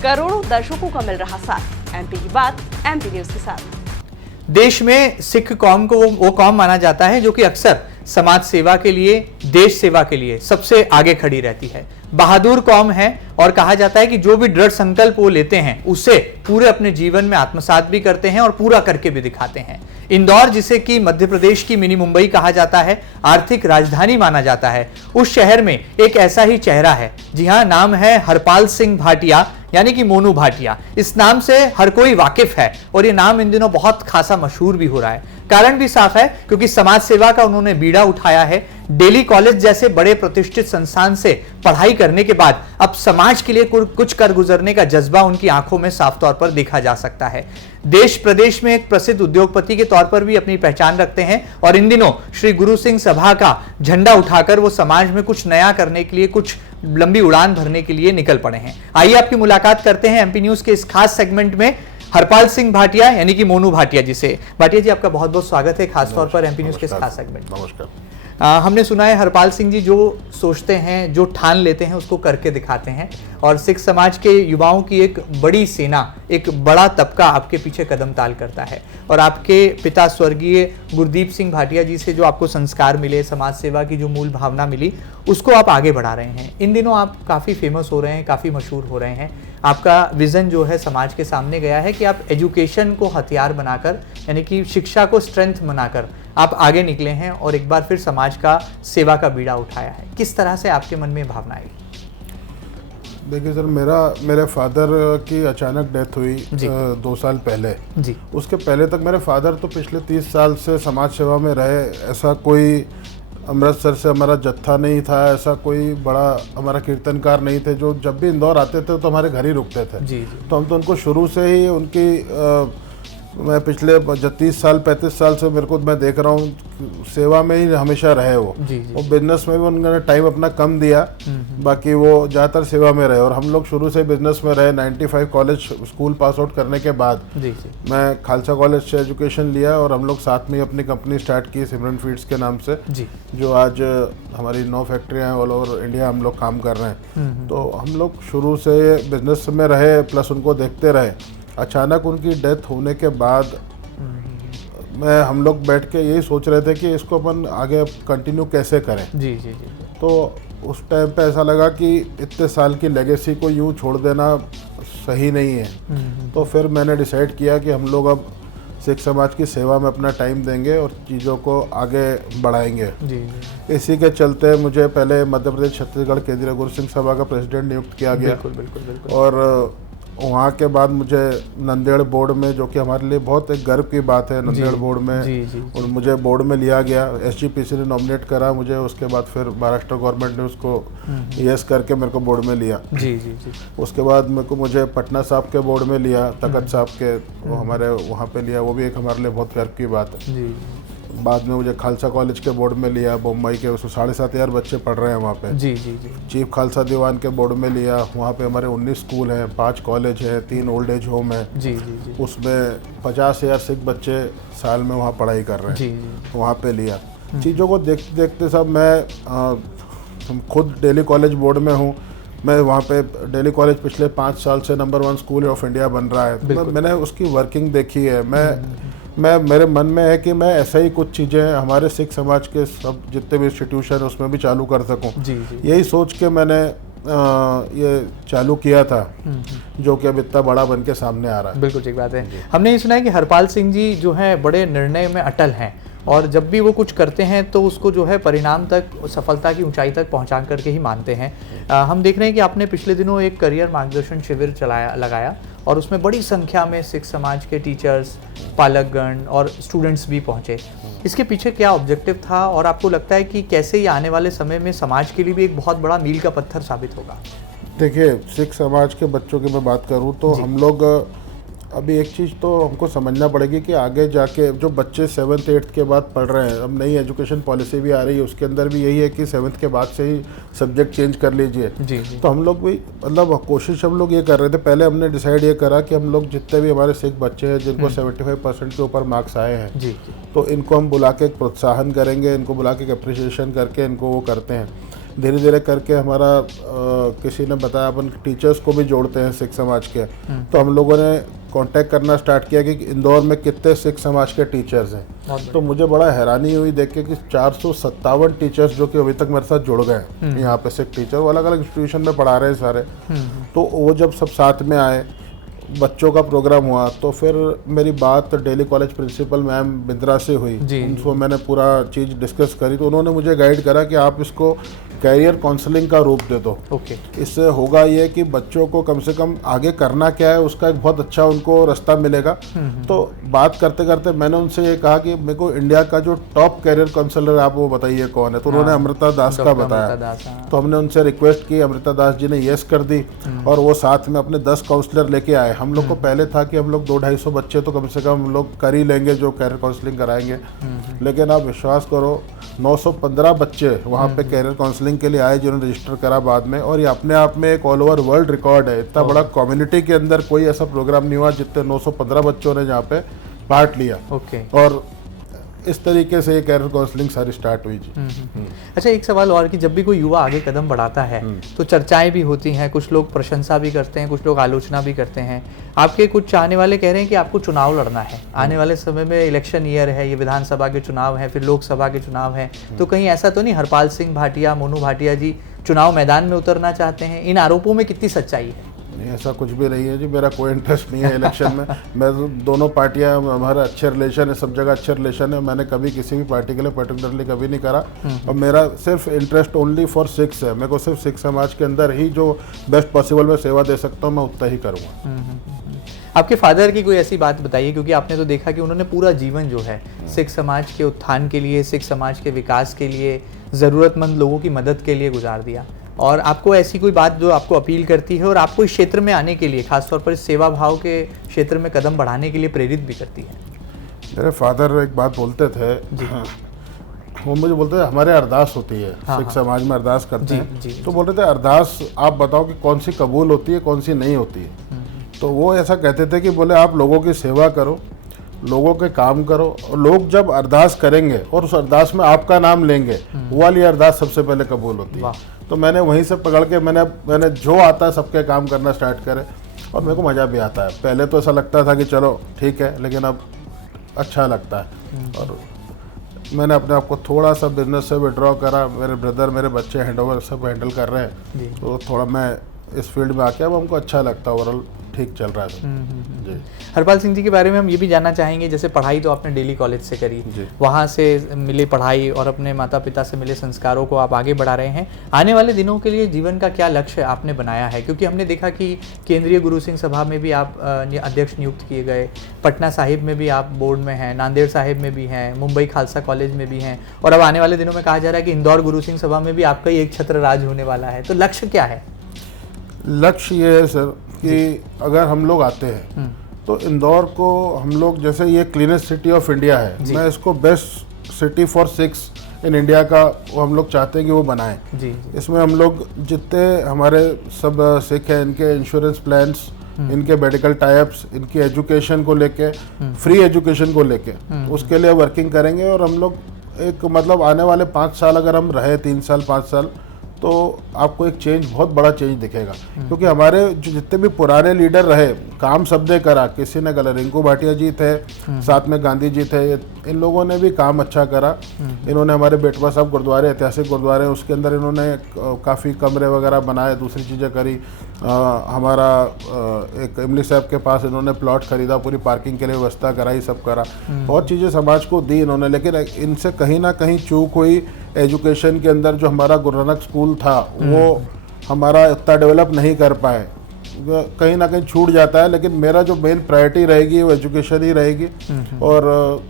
करोड़ों दर्शकों का मिल रहा साथ। एमपी की बात एमपी न्यूज के साथ। देश में सिख कौम को वो कौम माना जाता है जो कि अक्सर समाज सेवा के लिए, देश सेवा के लिए सबसे आगे खड़ी रहती है। बहादुर कौम है और कहा जाता है कि जो भी दृढ़ संकल्प वो लेते हैं उसे पूरे अपने जीवन में आत्मसात भी करते हैं और पूरा करके भी दिखाते हैं। इंदौर, जिसे कि मध्य प्रदेश की मिनी मुंबई कहा जाता है, आर्थिक राजधानी माना जाता है, उस शहर में एक ऐसा ही चेहरा है। जी हाँ, नाम है हरपाल सिंह भाटिया, यानी कि मोनू भाटिया। इस नाम से हर कोई वाकिफ है और ये नाम इन दिनों बहुत खासा मशहूर भी हो रहा है। कारण भी साफ है, क्योंकि समाज सेवा का उन्होंने बीड़ा उठाया है। डेली कॉलेज जैसे बड़े प्रतिष्ठित संस्थान से पढ़ाई करने के बाद अब समाज के लिए कुछ कर गुजरने का जज्बा उनकी आंखों में साफ तौर पर देखा जा सकता है। देश प्रदेश में एक प्रसिद्ध उद्योगपति के तौर पर भी अपनी पहचान रखते हैं और इन दिनों श्री गुरु सिंह सभा का झंडा उठाकर वो समाज में कुछ नया करने के लिए, कुछ लंबी उड़ान भरने के लिए निकल पड़े हैं। आइए आपकी मुलाकात करते हैं एमपी न्यूज के इस खास सेगमेंट में हरपाल सिंह भाटिया, यानी कि मोनू भाटिया जी से। भाटिया जी, आपका बहुत बहुत स्वागत है खास तौर पर एमपी न्यूज के इस खास सेगमेंट में। नमस्कार। हमने सुना है हरपाल सिंह जी जो सोचते हैं, जो ठान लेते हैं, उसको करके दिखाते हैं और सिख समाज के युवाओं की एक बड़ी सेना, एक बड़ा तबका आपके पीछे कदम ताल करता है। और आपके पिता स्वर्गीय गुरदीप सिंह भाटिया जी से जो आपको संस्कार मिले, समाज सेवा की जो मूल भावना मिली, उसको आप आगे बढ़ा रहे हैं। इन दिनों आप काफ़ी फेमस हो रहे हैं, काफ़ी मशहूर हो रहे हैं। आपका विज़न जो है समाज के सामने गया है कि आप एजुकेशन को हथियार बनाकर, यानी कि शिक्षा को स्ट्रेंथ बनाकर आप आगे निकले हैं और एक बार फिर समाज का सेवा का बीड़ा उठाया है। किस तरह से आपके मन में भावना आई? देखिए सर, मेरे फादर की अचानक डेथ हुई 2 साल पहले जी। उसके पहले तक मेरे फादर तो पिछले 30 साल से समाज सेवा में रहे। ऐसा कोई अमृतसर से हमारा जत्था नहीं था, ऐसा कोई बड़ा हमारा कीर्तनकार नहीं थे जो जब भी इंदौर आते थे तो हमारे घर ही रुकते थे। जी। तो हम तो उनको शुरू से ही उनकी मैं पिछले 30 साल 35 साल से मैं देख रहा हूँ सेवा में ही हमेशा रहे वो। जी। वो बिजनेस में भी उन्होंने टाइम अपना कम दिया, बाकी वो ज़्यादातर सेवा में रहे। और हम लोग शुरू से बिजनेस में रहे। 95 कॉलेज स्कूल पास आउट करने के बाद जी। मैं खालसा कॉलेज से एजुकेशन लिया और हम लोग साथ में अपनी कंपनी स्टार्ट की सिमरन फीड्स के नाम से जी। जो आज हमारी 9 फैक्ट्रियाँ ऑल ओवर इंडिया हम लोग काम कर रहे हैं। तो हम लोग शुरू से बिजनेस में रहे, प्लस उनको देखते रहे। अचानक उनकी डेथ होने के बाद हम लोग बैठ के यही सोच रहे थे कि इसको अपन आगे कंटिन्यू कैसे करें। जी जी जी। तो उस टाइम पे ऐसा लगा कि इतने साल की लेगेसी को यूँ छोड़ देना सही नहीं है। तो फिर मैंने डिसाइड किया कि हम लोग अब सिख समाज की सेवा में अपना टाइम देंगे और चीज़ों को आगे बढ़ाएंगे। जी। इसी के चलते मुझे पहले मध्य प्रदेश छत्तीसगढ़ केंद्रीय गुरु सिंह सभा का प्रेसिडेंट नियुक्त किया गया। बिल्कुल बिल्कुल बिल्कुल। और वहाँ के बाद मुझे नंदेड़ बोर्ड में, जो कि हमारे लिए बहुत एक गर्व की बात है, नंदेड़ बोर्ड में और मुझे बोर्ड में लिया गया। एसजीपीसी ने नॉमिनेट करा मुझे, उसके बाद फिर महाराष्ट्र गवर्नमेंट ने उसको यस करके मेरे को बोर्ड में लिया। जी जी जी। उसके बाद मुझे पटना साहब के बोर्ड में लिया, तखत साहब के, वो हमारे वहाँ पे लिया। वो भी एक हमारे लिए बहुत गर्व की बात है। जी। बाद में मुझे खालसा कॉलेज के बोर्ड में लिया, मुंबई के, उसमें 7,500 बच्चे पढ़ रहे हैं वहाँ पे। जी जी जी। चीफ खालसा दीवान के बोर्ड में लिया, वहाँ पे हमारे 19 स्कूल हैं, 5 कॉलेज हैं, 3 ओल्ड एज होम है। जी जी जी। उसमें 50,000 सिख बच्चे साल में वहाँ पढ़ाई कर रहे हैं। जी जी। वहाँ पे लिया। चीज़ों को देखते देखते सब मैं खुद डेली कॉलेज बोर्ड में हूँ। मैं वहाँ पे डेली कॉलेज पिछले 5 साल से नंबर 1 स्कूल ऑफ इंडिया बन रहा है। मैंने उसकी वर्किंग देखी है। मेरे मन में है कि मैं ऐसा ही कुछ चीज़ें हमारे सिख समाज के सब जितने भी इंस्टीट्यूशन उसमें भी चालू कर सकूं। जी जी। यही सोच के मैंने ये चालू किया था, जो कि अब इतना बड़ा बन के सामने आ रहा है। बिल्कुल ठीक बात है। हमने ये सुना है कि हरपाल सिंह जी जो है बड़े निर्णय में अटल हैं और जब भी वो कुछ करते हैं तो उसको जो है परिणाम तक, सफलता की ऊंचाई तक पहुंचा करके ही मानते हैं। हम देख रहे हैं कि आपने पिछले दिनों एक करियर मार्गदर्शन शिविर लगाया और उसमें बड़ी संख्या में सिख समाज के टीचर्स, पालकगण और स्टूडेंट्स भी पहुंचे। इसके पीछे क्या ऑब्जेक्टिव था और आपको लगता है कि कैसे ये आने वाले समय में समाज के लिए भी एक बहुत बड़ा मील का पत्थर साबित होगा? देखिए, सिख समाज के बच्चों की मैं बात करूं तो हम लोग अभी एक चीज़ तो हमको समझना पड़ेगी कि आगे जाके जो बच्चे 7th 8th के बाद पढ़ रहे हैं, अब नई एजुकेशन पॉलिसी भी आ रही है, उसके अंदर भी यही है कि 7th के बाद से ही सब्जेक्ट चेंज कर लीजिए। जी। तो हम लोग भी मतलब कोशिश हम लोग ये कर रहे थे। पहले हमने डिसाइड ये करा कि हम लोग जितने भी हमारे सिख बच्चे हैं जिनको 75% के ऊपर मार्क्स आए हैं, जी, तो इनको हम बुला के प्रोत्साहन करेंगे, इनको बुला के अप्रिसिएशन करके इनको वो करते हैं। धीरे धीरे करके हमारा किसी ने बताया अपन टीचर्स को भी जोड़ते हैं सिख समाज के। तो हम लोगों ने कांटेक्ट करना स्टार्ट किया कि इंदौर में कितने सिख समाज के टीचर्स हैं। तो मुझे बड़ा हैरानी हुई देख के कि 457 टीचर्स जो कि अभी तक मेरे साथ जुड़ गए हैं यहाँ पे सिख टीचर, वो अलग अलग इंस्टीट्यूशन में पढ़ा रहे हैं सारे। तो वो जब सब साथ में आए, बच्चों का प्रोग्राम हुआ, तो फिर मेरी बात Daily College principal ma'am Bindra से हुई। उनको मैंने पूरा चीज़ डिस्कस करी, तो उन्होंने मुझे गाइड करा कि आप इसको कैरियर काउंसलिंग का रूप दे दो। इससे होगा ये कि बच्चों को कम से कम आगे करना क्या है उसका एक बहुत अच्छा उनको रास्ता मिलेगा। तो बात करते करते मैंने उनसे ये कहा कि मेरे को इंडिया का जो टॉप कैरियर काउंसलर आप वो बताइए कौन है। तो उन्होंने अमृता दास का बताया। तो हमने उनसे रिक्वेस्ट की, अमृता दास जी ने येस कर दी और वो साथ में अपने 10 काउंसलर लेके आए। हम लोग को पहले था कि हम लोग 200-250 बच्चे तो कम से कम हम लोग कर ही लेंगे जो कैरियर काउंसलिंग कराएंगे, लेकिन आप विश्वास करो 915 बच्चे वहाँ पे कैरियर काउंसलिंग के लिए आए जिन्होंने रजिस्टर करा बाद में। और ये अपने आप में एक ऑल ओवर वर्ल्ड रिकॉर्ड है। इतना बड़ा कम्युनिटी के अंदर कोई ऐसा प्रोग्राम नहीं हुआ जितने 915 बच्चों ने यहाँ पे पार्ट लिया। और इस तरीके से ये कैरियर काउंसलिंग सारी स्टार्ट हुई जी। अच्छा, एक सवाल और कि जब भी कोई युवा आगे कदम बढ़ाता है तो चर्चाएं भी होती हैं, कुछ लोग प्रशंसा भी करते हैं, कुछ लोग आलोचना भी करते हैं। आपके कुछ चाहने वाले कह रहे हैं कि आपको चुनाव लड़ना है, आने वाले समय में इलेक्शन ईयर है, ये विधानसभा के चुनाव है, फिर लोकसभा के चुनाव है, तो कहीं ऐसा तो नहीं हरपाल सिंह भाटिया, मोनू भाटिया जी चुनाव मैदान में उतरना चाहते हैं? इन आरोपों में कितनी सच्चाई है? नहीं, ऐसा कुछ भी नहीं है जी। मेरा कोई इंटरेस्ट नहीं है इलेक्शन में। मैं तो दोनों पार्टियां, हमारा अच्छे रिलेशन है, सब जगह अच्छे रिलेशन है। मैंने कभी किसी भी पार्टी के लिए पर्टिकुलरली कभी नहीं करा। और मेरा सिर्फ इंटरेस्ट ओनली फॉर सिख्स है। मेरे को सिर्फ सिख समाज के अंदर ही जो बेस्ट पॉसिबल मैं सेवा दे सकता हूँ मैं उतना ही करूँगा। आपके फादर की कोई ऐसी बात बताइए, क्योंकि आपने तो देखा कि उन्होंने पूरा जीवन जो है सिख समाज के उत्थान के लिए, सिख समाज के विकास के लिए, ज़रूरतमंद लोगों की मदद के लिए गुजार दिया। और आपको ऐसी कोई बात जो आपको अपील करती है और आपको इस क्षेत्र में आने के लिए, खासतौर पर इस सेवा भाव के क्षेत्र में कदम बढ़ाने के लिए प्रेरित भी करती है? मेरे फादर एक बात बोलते थे जी। वो मुझे बोलते थे हमारे अरदास होती है, सिख समाज में अरदास करते हैं। तो बोल रहे थे अरदास आप बताओ कि कौन सी कबूल होती है, कौन सी नहीं होती है। तो वो ऐसा कहते थे कि बोले आप लोगों की सेवा करो, लोगों के काम करो, और लोग जब अरदास करेंगे और उस अरदास में आपका नाम लेंगे, वो वाली अरदास सबसे पहले कबूल होती है। तो मैंने वहीं से पकड़ के मैंने जो आता है सबके काम करना स्टार्ट करे, और मेरे को मज़ा भी आता है। पहले तो ऐसा लगता था कि चलो ठीक है, लेकिन अब अच्छा लगता है। और मैंने अपने आप को थोड़ा सा बिजनेस से विड्रॉ करा। मेरे ब्रदर, मेरे बच्चे हैंडओवर सब हैंडल कर रहे हैं, तो थोड़ा मैं इस फील्ड में आके अब हमको अच्छा लगता है, ओवरऑल ठीक चल रहा है जी। हरपाल सिंह जी के बारे में हम ये भी जानना चाहेंगे, जैसे पढ़ाई तो आपने डेली कॉलेज से करी, वहाँ से मिली पढ़ाई और अपने माता पिता से मिले संस्कारों को आप आगे बढ़ा रहे हैं। आने वाले दिनों के लिए जीवन का क्या लक्ष्य आपने बनाया है? क्योंकि हमने देखा कि केंद्रीय गुरु सिंह सभा में भी आप अध्यक्ष नियुक्त किए गए, पटना साहिब में भी आप बोर्ड में हैं, नांदेड़ साहिब में भी हैं, मुंबई खालसा कॉलेज में भी हैं, और अब आने वाले दिनों में कहा जा रहा है कि इंदौर गुरु सिंह सभा में भी आपका ही एक छत्र राज होने वाला है। तो लक्ष्य क्या है? लक्ष्य ये है सर कि अगर हम लोग आते हैं तो इंदौर को हम लोग, जैसे ये क्लीनेस्ट सिटी ऑफ इंडिया है, मैं इसको best city for Sikhs in India का वो हम लोग चाहते हैं कि वो बनाएं। इसमें हम लोग जितने हमारे सब सिख हैं, इनके इंश्योरेंस प्लान्स, इनके मेडिकल टाइप्स, इनकी एजुकेशन को लेके, फ्री एजुकेशन को लेके उसके लिए वर्किंग करेंगे। और हम लोग एक मतलब आने वाले 5 साल अगर हम रहे, 3 साल 5 साल, तो आपको एक चेंज, बहुत बड़ा चेंज दिखेगा। क्योंकि हमारे जो जितने भी पुराने लीडर रहे, काम सबने करा, किसी ने गलत, रिंकू भाटिया जी थे, साथ में गांधी जी थे, इन लोगों ने भी काम अच्छा करा। इन्होंने हमारे बेटवा साहब गुरुद्वारे, ऐतिहासिक गुरुद्वारे, उसके अंदर इन्होंने काफ़ी कमरे वगैरह बनाए, दूसरी चीज़ें करी। हमारा एक इमली साहब के पास इन्होंने प्लॉट खरीदा, पूरी पार्किंग के लिए व्यवस्था कराई, सब करा, बहुत चीज़ें समाज को दी इन्होंने। लेकिन इनसे कहीं ना कहीं चूक हुई एजुकेशन के अंदर। जो हमारा गुरु नानक स्कूल था वो हमारा इतना डेवलप नहीं कर पाए, कहीं ना कहीं छूट जाता है। लेकिन मेरा जो मेन प्रायोरिटी रहेगी वो एजुकेशन ही रहेगी, और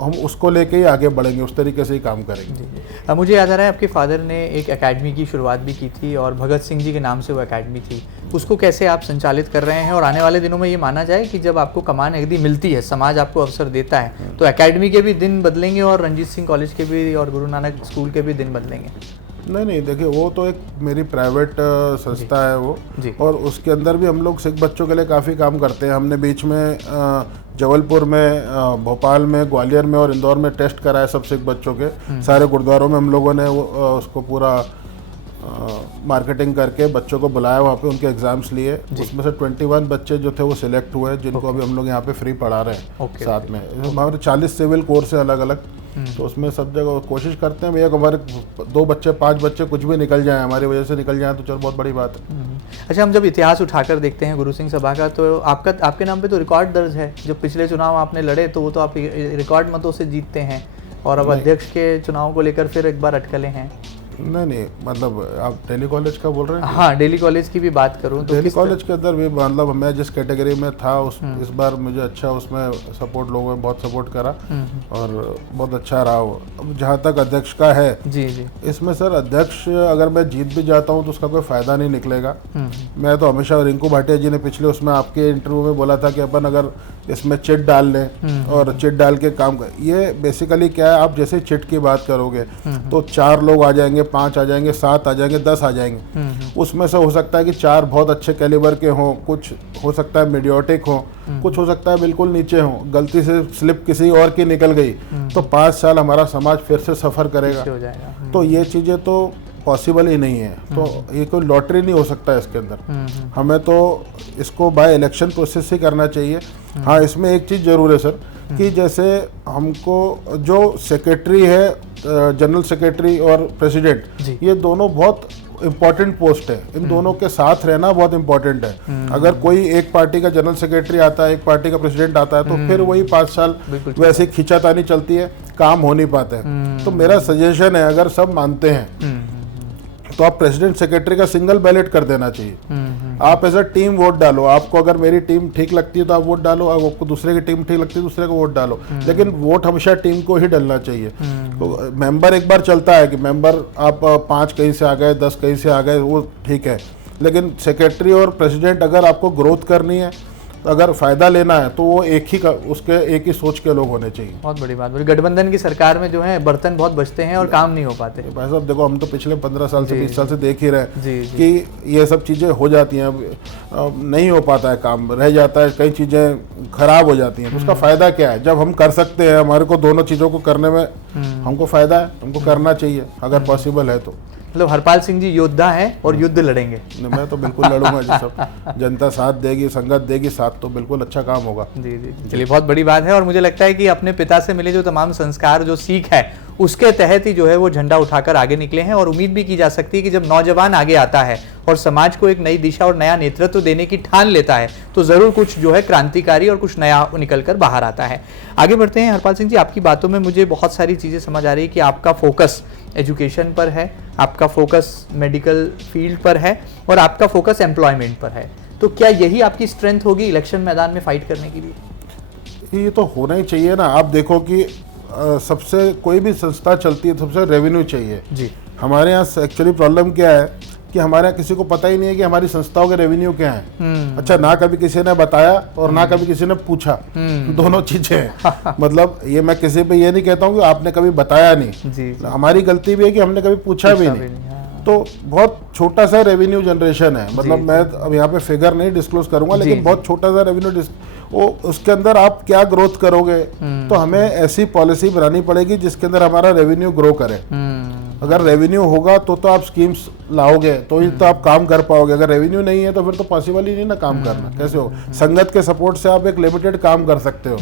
हम उसको लेके ही आगे बढ़ेंगे, उस तरीके से ही काम करेंगे। मुझे याद आ रहा है आपके फादर ने एक एकेडमी की शुरुआत भी की थी, और भगत सिंह जी के नाम से वो एकेडमी थी। उसको कैसे आप संचालित कर रहे हैं? और आने वाले दिनों में ये माना जाए कि जब आपको कमान यदि मिलती है, समाज आपको अवसर देता है, तो एकेडमी के भी दिन बदलेंगे और रंजीत सिंह कॉलेज के भी और गुरु नानक स्कूल के भी दिन बदलेंगे? नहीं, देखिए वो तो एक मेरी प्राइवेट संस्था है वो, और उसके अंदर भी हम लोग सिख बच्चों के लिए काफ़ी काम करते हैं। हमने बीच में जबलपुर में, भोपाल में, ग्वालियर में और इंदौर में टेस्ट कराए सब सिख बच्चों के। सारे गुरुद्वारों में हम लोगों ने उसको पूरा मार्केटिंग करके बच्चों को बुलाया, वहाँ पे उनके एग्जाम्स लिए। उसमें से 21 बच्चे जो थे वो सिलेक्ट हुए, जिनको अभी हम लोग यहाँ पे फ्री पढ़ा रहे हैं साथ में। हमारे 40 सिविल कोर्स है अलग अलग, तो उसमें सब जगह कोशिश करते हैं भैया हमारे 2 बच्चे 5 बच्चे कुछ भी निकल जाएं, हमारी वजह से निकल जाएं तो चलो बहुत बड़ी बात है। अच्छा, हम जब इतिहास उठाकर देखते हैं गुरु सिंह सभा का, तो आपके नाम पे तो रिकॉर्ड दर्ज है। जब पिछले चुनाव आपने लड़े तो वो तो आप रिकॉर्ड मतों से जीतते हैं, और अब अध्यक्ष के चुनाव को लेकर फिर एक बार अटकलें हैं। नहीं, मतलब आप दिल्ली कॉलेज का बोल रहे हैं? हाँ, दिल्ली कॉलेज की भी बात करूँ तो दिल्ली कॉलेज के अंदर भी मतलब मैं जिस कैटेगरी में था इस बार मुझे अच्छा उसमें सपोर्ट, लोगों ने बहुत सपोर्ट करा और बहुत अच्छा रहा वो। अब जहाँ तक अध्यक्ष का है, जी, इसमें सर अध्यक्ष अगर मैं जीत भी जाता हूँ तो उसका कोई फायदा नहीं निकलेगा। मैं तो हमेशा, रिंकू भाटिया जी ने पिछले उसमें आपके इंटरव्यू में बोला था कि अपन अगर इसमें चिट डाल लें और चिट डाल के काम कर, ये बेसिकली क्या है, आप जैसे चिट की बात करोगे तो 4 लोग आ जाएंगे, 5 आ जाएंगे, 7 आ जाएंगे, 10 आ जाएंगे। उसमें से हो सकता है कि 4 बहुत अच्छे कैलिबर के हों, कुछ हो सकता है मीडियोटिक हों, कुछ हो सकता है बिल्कुल नीचे हों, गलती से स्लिप किसी और की निकल गई तो 5 साल हमारा समाज फिर से सफ़र करेगा। तो ये चीज़ें तो पॉसिबल ही नहीं है। तो ये कोई लॉटरी नहीं हो सकता है इसके अंदर। हमें तो इसको बाय इलेक्शन प्रोसेस ही करना चाहिए। हाँ, इसमें एक चीज़ ज़रूर है सर कि जैसे हमको जो सेक्रेटरी है, जनरल सेक्रेटरी और प्रेसिडेंट, ये दोनों बहुत इम्पॉर्टेंट पोस्ट है। इन दोनों के साथ रहना बहुत इम्पॉर्टेंट है। अगर कोई एक पार्टी का जनरल सेक्रेटरी आता है, एक पार्टी का प्रेसिडेंट आता है, तो फिर वही 5 साल वैसे खींचातानी चलती है, काम हो नहीं पाते हैं। तो मेरा सजेशन है, अगर सब मानते हैं तो आप प्रेसिडेंट सेक्रेटरी का सिंगल बैलेट कर देना चाहिए। आप एज अ टीम वोट डालो। आपको अगर मेरी टीम ठीक लगती है तो आप वोट डालो, अगर आपको दूसरे की टीम ठीक लगती है दूसरे को वोट डालो, लेकिन वोट हमेशा टीम को ही डालना चाहिए। तो मेंबर एक बार चलता है कि मेंबर आप 5 कहीं से आ गए, 10 कहीं से आ गए, वो ठीक है, लेकिन सेक्रेटरी और प्रेसिडेंट अगर आपको ग्रोथ करनी है, अगर फायदा लेना है, तो वो एक ही सोच के लोग होने चाहिए। बहुत बड़ी बात बोली। गठबंधन की सरकार में जो है बर्तन बहुत बचते हैं और काम नहीं हो पाते। भाई साहब देखो, हम तो पिछले 15 साल से 20 साल से देख ही रहे कि ये सब चीज़ें हो जाती हैं, नहीं हो पाता है काम, रह जाता है, कई चीज़ें खराब हो जाती हैं। तो उसका फायदा क्या है? जब हम कर सकते हैं, हमारे को दोनों चीज़ों को करने में हमको फायदा है, हमको करना चाहिए अगर पॉसिबल है तो। मतलब हरपाल सिंह जी योद्धा हैं और युद्ध लड़ेंगे। मैं तो बिल्कुल लड़ूंगा जी, सब जनता साथ देगी, संगत देगी साथ, तो बिल्कुल अच्छा काम होगा। जी, चलिए, बहुत बड़ी बात है। और मुझे लगता है कि अपने पिता से मिले जो तमाम संस्कार, जो सीख है, उसके तहत ही जो है वो झंडा उठाकर आगे निकले हैं। और उम्मीद भी की जा सकती है कि जब नौजवान आगे आता है और समाज को एक नई दिशा और नया नेतृत्व देने की ठान लेता है, तो जरूर कुछ जो है क्रांतिकारी और कुछ नया निकल कर बाहर आता है। आगे बढ़ते हैं। हरपाल सिंह जी, आपकी बातों में मुझे बहुत सारी चीजें समझ आ रही है कि आपका फोकस एजुकेशन पर है, आपका फोकस मेडिकल फील्ड पर है और आपका फोकस एम्प्लॉयमेंट पर है। तो क्या यही आपकी स्ट्रेंथ होगी इलेक्शन मैदान में फाइट करने के लिए? ये तो होना ही चाहिए ना। आप देखो कि सबसे कोई भी संस्था चलती है, सबसे रेवेन्यू चाहिए जी। हमारे यहाँ एक्चुअली प्रॉब्लम क्या है कि हमारे यहाँ किसी को पता ही नहीं है कि हमारी संस्थाओं के रेवेन्यू क्या है। अच्छा, ना कभी किसी ने बताया और ना कभी किसी ने पूछा, दोनों चीजें हैं। मतलब ये मैं किसी पे ये नहीं कहता हूँ कि आपने कभी बताया नहीं जी। हमारी गलती भी है कि हमने कभी पूछा भी नहीं। तो बहुत छोटा सा रेवेन्यू जनरेशन है। मतलब मैं अब यहाँ पे फिगर नहीं डिस्क्लोज करूंगा, लेकिन बहुत छोटा सा रेवेन्यू, उसके अंदर आप क्या ग्रोथ करोगे? तो हमें ऐसी पॉलिसी बनानी पड़ेगी जिसके अंदर हमारा रेवेन्यू ग्रो करे। अगर रेवेन्यू होगा तो आप स्कीम्स लाओगे, तो ही तो आप काम कर पाओगे। अगर रेवेन्यू नहीं है तो फिर तो पॉसिबल ही नहीं ना काम करना। कैसे हो? संगत के सपोर्ट से आप एक लिमिटेड काम कर सकते हो,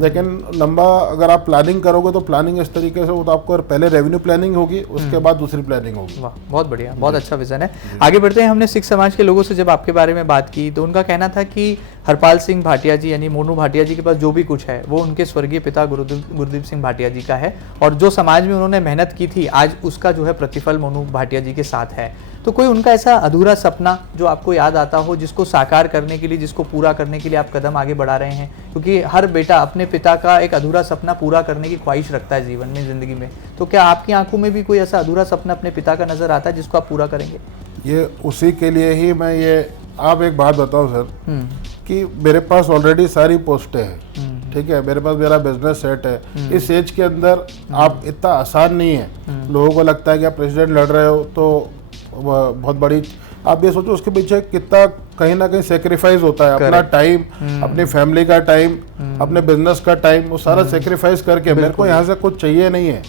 लेकिन लंबा अगर आप प्लानिंग करोगे तो प्लानिंग इस तरीके से हो, तो आपको पहले रेवेन्यू प्लानिंग होगी, उसके बाद दूसरी प्लानिंग होगी। वाह, बहुत बढ़िया, बहुत अच्छा विजन है। आगे बढ़ते हैं। हमने सिख समाज के लोगों से जब आपके बारे में बात की तो उनका कहना था कि हरपाल सिंह भाटिया जी यानी मोनू भाटिया जी के पास जो भी कुछ है वो उनके स्वर्गीय पिता गुरदीप सिंह भाटिया जी का है, और जो समाज में उन्होंने मेहनत की थी आज उसका जो है प्रतिफल मोनू भाटिया जी के साथ है। तो कोई उनका ऐसा अधूरा सपना जो आपको याद आता हो, जिसको साकार करने के लिए, जिसको पूरा करने के लिए आप कदम आगे बढ़ा रहे हैं? क्योंकि हर बेटा अपने पिता का एक अधूरा सपना पूरा करने की ख्वाहिश रखता है जीवन में, जिंदगी में। तो क्या आपकी आंखों में भी कोई ऐसा अधूरा सपना अपने पिता का नजर आता है जिसको आप पूरा करेंगे? ये उसी के लिए ही मैं ये, आप एक बात बताओ सर कि मेरे पास ऑलरेडी सारी पोस्टें हैं, ठीक है, मेरे पास मेरा बिजनेस सेट है। इस एज के अंदर आप इतना आसान नहीं है। लोगों को लगता है कि आप प्रेसिडेंट लड़ रहे हो तो बहुत बड़ी आप ये सोचो उसके पीछे कितना कहीं ना कहीं सेक्रीफाइस होता है, अपना टाइम, अपनी फैमिली का टाइम, अपने बिजनेस का टाइम, वो सारा सेक्रीफाइस करके मेरे को यहाँ से कुछ चाहिए नहीं है,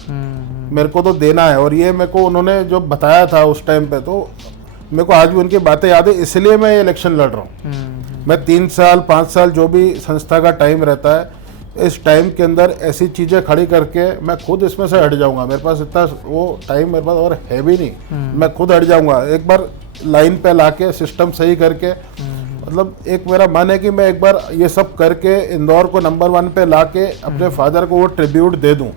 मेरे को तो देना है। और ये मेरे को उन्होंने जो बताया था उस टाइम पे, तो मेरे को आज भी उनकी बातें याद है, इसलिए मैं ये इलेक्शन लड़ रहा हूँ। मैं 3 साल 5 साल जो भी संस्था का टाइम रहता है, इस टाइम के अंदर ऐसी चीज़ें खड़ी करके मैं खुद इसमें से हट जाऊंगा। मेरे पास इतना वो टाइम मेरे पास और है भी नहीं, मैं खुद हट जाऊंगा। एक बार लाइन पे लाके सिस्टम सही करके, मतलब एक मेरा मन है कि मैं एक बार ये सब करके इंदौर को नंबर 1 पे लाके अपने फादर को वो ट्रिब्यूट दे दूं।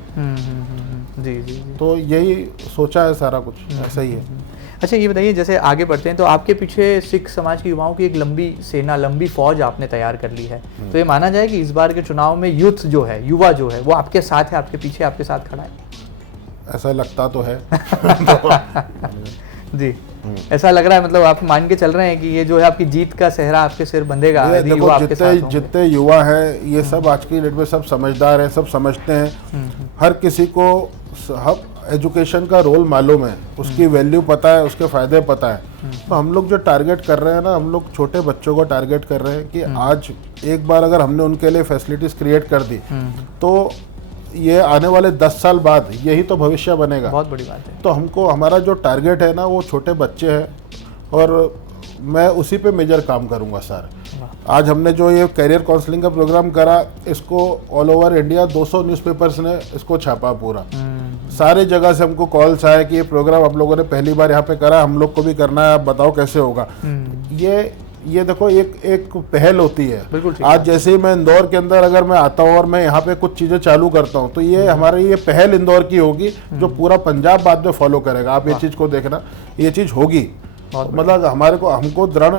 जी। तो यही सोचा है, सारा कुछ ऐसा ही है। अच्छा, ये बताइए, जैसे आगे बढ़ते हैं तो आपके पीछे सिख समाज के युवाओं की एक लंबी सेना, लंबी फौज आपने तैयार कर ली है। तो ये माना जाए कि इस बार के चुनाव में यूथ जो है, युवा जो है, वो आपके साथ है, आपके पीछे, आपके साथ खड़ा है? ऐसा लगता तो है। जी, ऐसा लग रहा है, मतलब आप मान के चल रहे हैं कि ये जो है आपकी जीत का सेहरा आपके सिर बंधेगा। देखो, जितने युवा हैं ये सब आज की डेट में सब समझदार हैं, सब समझते हैं, हर किसी को एजुकेशन का रोल मालूम है, उसकी वैल्यू पता है, उसके फायदे पता है। तो हम लोग जो टारगेट कर रहे हैं ना, हम लोग छोटे बच्चों को टारगेट कर रहे हैं कि आज एक बार अगर हमने उनके लिए फैसिलिटीज क्रिएट कर दी तो ये आने वाले 10 साल बाद यही तो भविष्य बनेगा। बहुत बड़ी बात है। तो हमको, हमारा जो टारगेट है ना वो छोटे बच्चे हैं, और मैं उसी पे मेजर काम करूंगा सर। आज हमने जो ये करियर काउंसलिंग का प्रोग्राम करा, इसको ऑल ओवर इंडिया 200 न्यूज़पेपर्स ने इसको छापा पूरा। सारे जगह से हमको कॉल्स आए कि ये प्रोग्राम आप लोगों ने पहली बार यहाँ पे करा, हम लोग को भी करना है, आप बताओ कैसे होगा। ये देखो एक पहल होती है। आज जैसे ही मैं इंदौर के अंदर अगर मैं आता हूँ और मैं यहाँ पे कुछ चीज़ें चालू करता हूँ, तो ये हमारी ये पहल इंदौर की होगी जो पूरा पंजाब बाद में फॉलो करेगा। आप ये चीज़ को देखना, ये चीज़ होगी। मतलब हमको दृढ़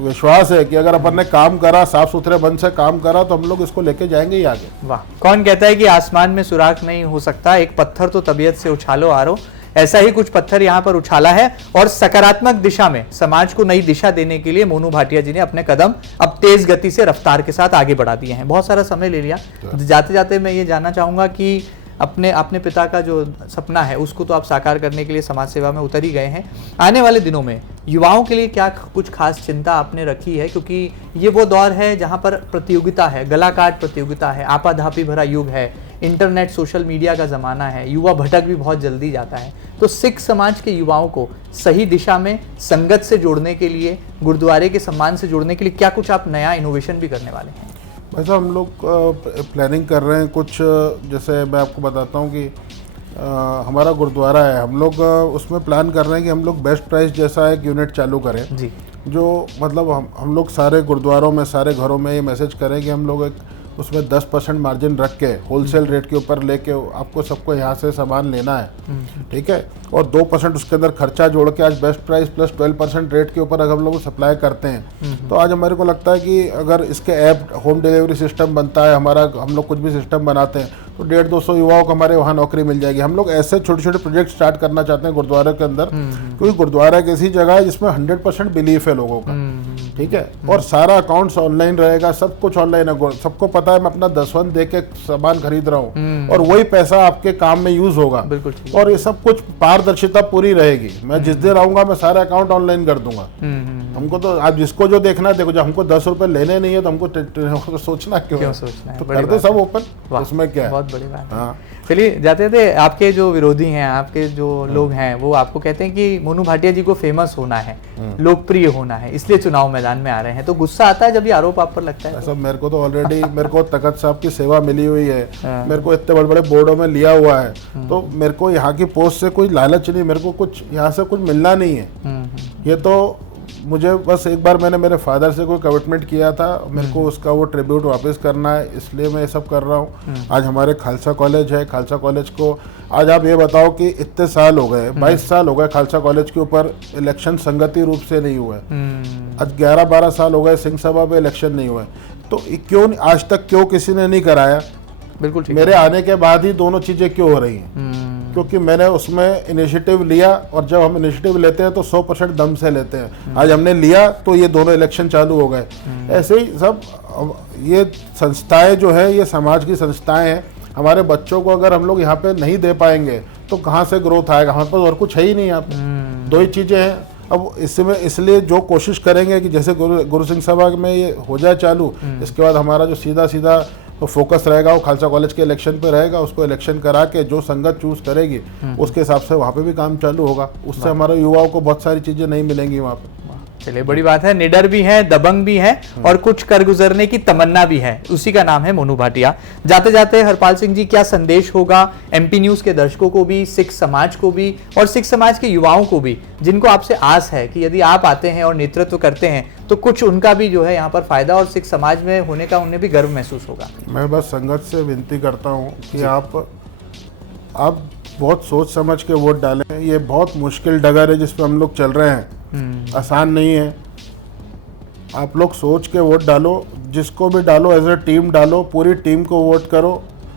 विश्वास है कि अगर अपन ने काम करा, साफ सुथरे मन से काम करा, तो हम लोग इसको लेके जाएंगे ही आगे। वाह, कौन कहता है कि आसमान में सुराख नहीं हो सकता, एक पत्थर तो तबीयत से उछालो आरो। ऐसा ही कुछ पत्थर यहाँ पर उछाला है और सकारात्मक दिशा में समाज को नई दिशा देने के लिए मोनू भाटिया जी ने अपने कदम अब तेज गति से, रफ्तार के साथ आगे बढ़ा दिए हैं। बहुत सारा समय ले लिया, जाते जाते मैं ये जानना चाहूंगा कि अपने पिता का जो सपना है उसको तो आप साकार करने के लिए समाज सेवा में उतर ही गए हैं। आने वाले दिनों में युवाओं के लिए क्या कुछ खास चिंता आपने रखी है? क्योंकि ये वो दौर है जहां पर प्रतियोगिता है, गलाकाट प्रतियोगिता है, आपाधापी भरा युग है, इंटरनेट सोशल मीडिया का ज़माना है, युवा भटक भी बहुत जल्दी जाता है। तो सिख समाज के युवाओं को सही दिशा में संगत से जोड़ने के लिए, गुरुद्वारे के सम्मान से जोड़ने के लिए क्या कुछ आप नया इनोवेशन भी करने वाले हैं? वैसा हम लोग प्लानिंग कर रहे हैं कुछ। जैसे मैं आपको बताता हूँ कि हमारा गुरुद्वारा है, हम लोग उसमें प्लान कर रहे हैं कि हम लोग बेस्ट प्राइस जैसा एक यूनिट चालू करें जी। जो मतलब हम लोग सारे गुरुद्वारों में, सारे घरों में ये मैसेज करें कि हम लोग एक उसमें 10% मार्जिन रख के होलसेल रेट के ऊपर लेके आपको सबको यहाँ से सामान लेना है, ठीक है। और 2% उसके अंदर खर्चा जोड़ के आज बेस्ट प्राइस प्लस 12% रेट के ऊपर अगर हम लोग सप्लाई करते हैं, तो आज हमारे को लगता है कि अगर इसके ऐप होम डिलीवरी सिस्टम बनता है हमारा, हम लोग कुछ भी सिस्टम बनाते हैं, तो 150-200 युवाओं को हमारे वहाँ नौकरी मिल जाएगी। हम लोग ऐसे छोटे छोटे प्रोजेक्ट स्टार्ट करना चाहते हैं गुरुद्वारे के अंदर, क्योंकि गुरुद्वारा एक ऐसी जगह है जिसमें 100% बिलीफ है लोगों का, ठीक है। और सारा अकाउंट्स ऑनलाइन रहेगा, सब कुछ ऑनलाइन है। सबको पता है मैं अपना 10 दे के सामान खरीद रहा हूँ और वही पैसा आपके काम में यूज होगा, और ये सब कुछ पारदर्शिता पूरी रहेगी। मैं जिस दिन आऊंगा मैं सारे अकाउंट ऑनलाइन कर दूंगा। हमको तो आप जिसको जो देखना है देखो, जब हमको 10 रुपए लेने नहीं है तो हमको सोचना क्यों सोचना है, तो करते सब ओपन, उसमें क्या है। बहुत बड़ी बात है। चलिए, जाते थे आपके जो विरोधी हैं, आपके जो लोग हैं, वो आपको कहते हैं कि मोनू भाटिया जी को फेमस होना है, लोकप्रिय होना है, इसलिए चुनाव मैदान में आ रहे हैं। तो गुस्सा आता है जब ये आरोप आप पर लगता है? सब मेरे को तो ऑलरेडी मेरे को तखत साहब की सेवा मिली हुई है, मेरे को इतने बड़े बड़े बोर्डों में लिया हुआ है, तो मेरे को यहाँ की पोस्ट से कोई लालच नहीं, मेरे को कुछ यहाँ से कुछ मिलना नहीं है। ये तो मुझे बस एक बार मैंने मेरे फादर से कोई कमिटमेंट किया था, मेरे को उसका वो ट्रिब्यूट वापस करना है, इसलिए मैं ये सब कर रहा हूँ। आज हमारे खालसा कॉलेज है, खालसा कॉलेज को आज आप ये बताओ कि इतने साल हो गए, 22 साल हो गए खालसा कॉलेज के ऊपर इलेक्शन संगति रूप से नहीं हुआ है। आज 11-12 साल हो गए सिंह सभा पे इलेक्शन नहीं हुआ है, तो क्यों आज तक क्यों किसी ने नहीं कराया? बिल्कुल ठीक। मेरे आने के बाद ही दोनों चीजें क्यों हो रही हैं? क्योंकि मैंने उसमें इनिशिएटिव लिया, और जब हम इनिशिएटिव लेते हैं तो 100% दम से लेते हैं। आज हमने लिया तो ये दोनों इलेक्शन चालू हो गए। ऐसे ही सब ये संस्थाएं जो है, ये समाज की संस्थाएं हैं। हमारे बच्चों को अगर हम लोग यहाँ पे नहीं दे पाएंगे तो कहाँ से ग्रोथ आएगा? हमारे पास और कुछ है ही नहीं। यहाँ पे दो ही चीजें हैं, अब इसमें इसलिए जो कोशिश करेंगे कि जैसे गुरु सिंह सभा में ये हो जाए चालू, इसके बाद हमारा जो सीधा सीधा तो फोकस रहेगा वो खालसा कॉलेज के इलेक्शन पे रहेगा, उसको इलेक्शन करा के जो संगत चूज करेगी उसके हिसाब से वहाँ पे भी काम चालू होगा। उससे हमारे युवाओं को बहुत सारी चीजें नहीं मिलेंगी वहाँ पे। चलिए बड़ी बात है, निडर भी है, दबंग भी है और कुछ कर गुजरने की तमन्ना भी है, उसी का नाम है मोनू भाटिया। जाते जाते हरपाल सिंह जी, क्या संदेश होगा एमपी न्यूज के दर्शकों को भी, सिख समाज को भी और सिख समाज के युवाओं को भी, जिनको आपसे आस है कि यदि आप आते हैं और नेतृत्व करते हैं तो कुछ उनका भी जो है यहाँ पर फायदा और सिख समाज में होने का उन्हें भी गर्व महसूस होगा? मैं बस संगत से विनती करता हूँ कि आप बहुत सोच समझ के वोट डालें। ये बहुत मुश्किल डगर है जिस पर हम लोग चल रहे हैं, आसान नहीं है। आप लोग सोच के वोट डालो, जिसको भी डालो एज ए टीम डालो, पूरी टीम को वोट करो,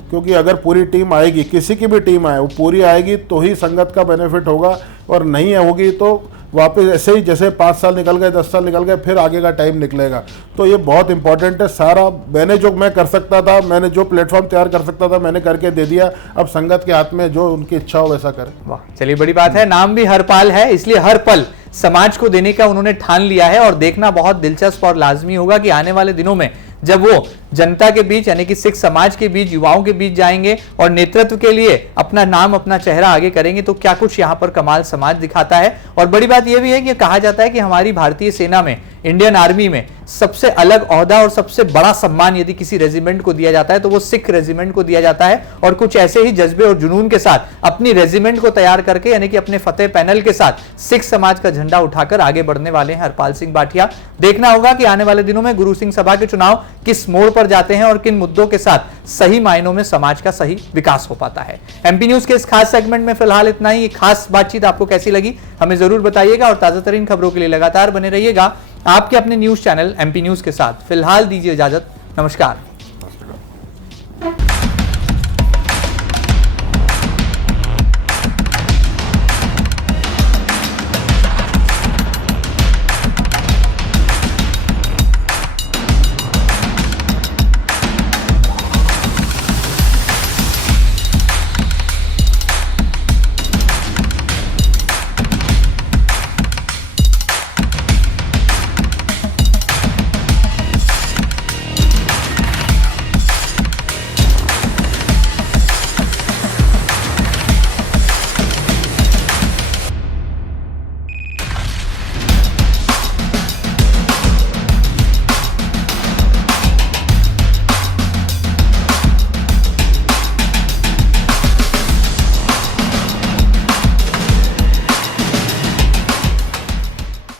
क्योंकि अगर पूरी टीम आएगी, किसी की भी टीम आए वो पूरी आएगी तो ही संगत का बेनिफिट होगा, और नहीं होगी तो वापस ऐसे ही जैसे 5 साल निकल गए, 10 साल निकल गए, फिर आगे का टाइम निकलेगा। तो ये बहुत इंपॉर्टेंट है। सारा मैंने जो मैं कर सकता था, मैंने जो प्लेटफॉर्म तैयार कर सकता था, मैंने करके दे दिया। अब संगत के हाथ में जो उनकी इच्छा हो वैसा करें। वाह, चलिए बड़ी बात है। नाम भी हरपाल है, इसलिए हर पल समाज को देने का उन्होंने ठान लिया है। और देखना बहुत दिलचस्प और लाजमी होगा कि आने वाले दिनों में जब वो जनता के बीच यानी कि सिख समाज के बीच, युवाओं के बीच जाएंगे और नेतृत्व के लिए अपना नाम, अपना चेहरा आगे करेंगे, तो क्या कुछ यहाँ पर कमाल समाज दिखाता है। और बड़ी बात यह भी है कि कहा जाता है कि हमारी भारतीय सेना में, इंडियन आर्मी में सबसे अलग ओहदा और सबसे बड़ा सम्मान यदि किसी रेजिमेंट को दिया जाता है तो वो सिख रेजिमेंट को दिया जाता है। और कुछ ऐसे ही जज्बे और जुनून के साथ अपनी रेजिमेंट को तैयार करके यानी कि अपने फतेह पैनल के साथ सिख समाज का झंडा उठाकर आगे बढ़ने वाले हैं हरपाल सिंह भाटिया। देखना होगा कि आने वाले दिनों में गुरु सिंह सभा के चुनाव किस मोड़ पर जाते हैं और किन मुद्दों के साथ सही मायनों में समाज का सही विकास हो पाता है। एमपी न्यूज के इस खास सेगमेंट में फिलहाल इतना ही। खास बातचीत आपको कैसी लगी हमें जरूर बताइएगा और ताजा तरीन खबरों के लिए लगातार बने रहिएगा आपके अपने न्यूज चैनल एमपी न्यूज के साथ। फिलहाल दीजिए इजाजत, नमस्कार।